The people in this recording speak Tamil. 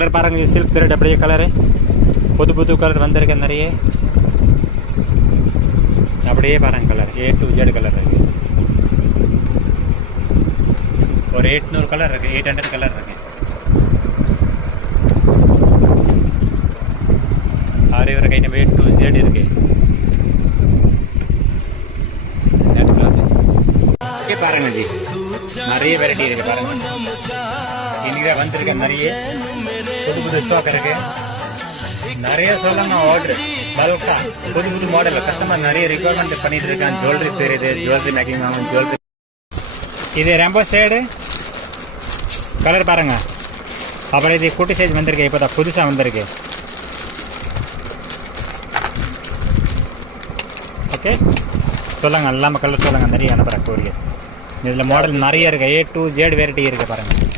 கலர் பாருங்க, சில்க் த்ரெட் அப்படியே கலரு, புது புது கலர் வந்திருக்கு நிறைய. அப்படியே பாருங்க colour A to Z colour இருக்கு. ஒரு 800 கலர் இருக்கு, 800 கலர் இருக்கு. ஆரே ஒரு கையில A to Z இருக்கு. Net cloth. ஓகே பாருங்க ஜி, நிறைய வெரைட்டி இருக்கு பாருங்க. இன்னைக்கு வந்திருக்க நிறைய புது புது ஸ்டாக் இருக்கு. நிறைய சொல்லணும் ஆர்டர் பல்கா, புது புது மாடல் கஸ்டமர் நிறைய ரிக்வயர்மெண்ட் பண்ணிட்டு இருக்காங்க. ஜுவல்லரி தெரியுது, ஜுவல்லரி மேக்கிங் ஆகும், ஜுவல்லரி. இது ரேம்போ சைடு கலர் பாருங்க. அப்புறம் இது குட்டி சைஸ் வந்திருக்கு, இப்போ தான் புதுசாக வந்திருக்கு. ஓகே சொல்லுங்க, எல்லாமே கலர் சொல்லுங்க. நிறைய அனுப்புகிறேன் கோரிக்கை. இதில் மாடல் நிறைய இருக்குது, A to Z வெரைட்டி இருக்குது பாருங்கள்.